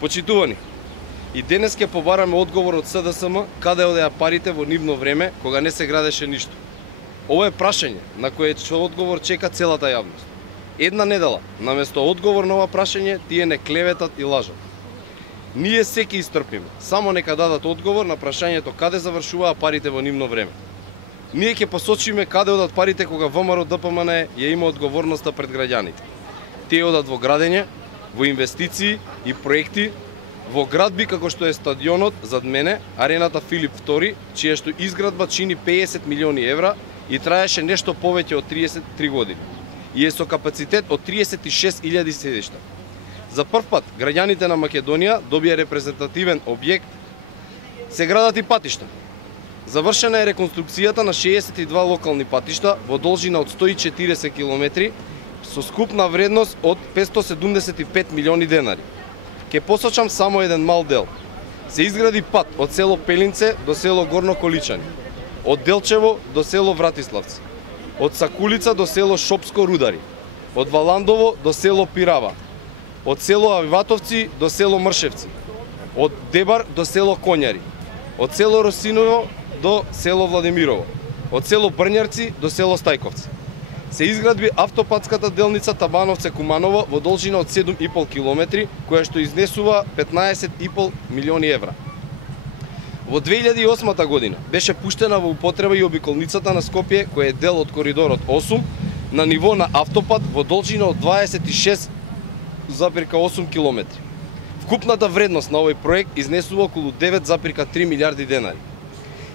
Почитувани, и денес ќе побараме одговор од СДСМ каде одеа парите во нивно време кога не се градеше ништо. Ова е прашање на кое одговор чека целата јавност. Една недела, наместо одговор на ова прашање, тие не клеветат и лажат. Ние се ќе истрпиме, само нека дадат одговор на прашањето каде завршуваа парите во нивно време. Ние ќе посочиме каде одат парите кога ВМРО ДПМН ја има одговорноста пред граѓаните. Тие одат во градење, во инвестиции и проекти, во градби како што е стадионот зад мене, арената Филип II, чија што изградба чини 50 милиони евра и траеше нешто повеќе од 33 години и е со капацитет од 36.000 седишта. За прв пат граѓаните на Македонија добија репрезентативен објект. Се градат и патишта. Завршена е реконструкцијата на 62 локални патишта во должина од 140 км со скупна вредност од 575 милиони денари. Ке посочам само еден мал дел. Се изгради пат од село Пелинце до село Горно Количани, од Делчево до село Вратиславци, од Сакулица до село Шопско Рудари, од Валандово до село Пирава, од село Авиватовци до село Мршевци, од Дебар до село Конјари, од село Росиново до село Владимирово, од село Брњарци до село Стајковци. Се изгради автопатската делница Табановце-Куманово во должина од 7,5 км, која што изнесува 15,5 милиони евра. Во 2008 година беше пуштена во употреба и обиколницата на Скопје, која е дел од коридорот 8, на ниво на автопат во должина од 26,8 км. Вкупната вредност на овој проект изнесува околу 9,3 милиарди денари.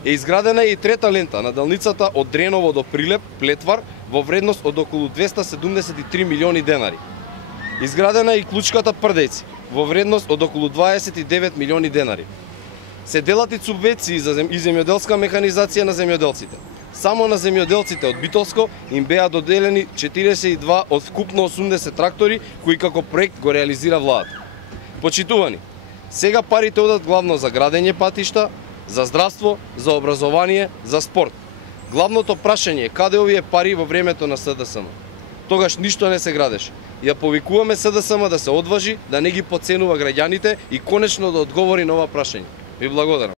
Е изградена и трета лента на делницата од Дреново до Прилеп, Плетвар, во вредност од околу 273 милиони денари. Изградена е и клучката Прдејци, во вредност од околу 29 милиони денари. Се делат и субвенции за земјоделска механизација на земјоделците. Само на земјоделците од Битолско им беа доделени 42 од вкупно 80 трактори, кои како проект го реализира владата. Почитувани, сега парите одат главно за градење патишта, за здравство, за образование, за спорт. Главното прашање е каде овие пари во времето на СДСМ. Тогаш ништо не се градеше. Ја повикуваме СДСМ да се одважи, да не ги потценува граѓаните и конечно да одговори на ова прашање. Ви благодарам.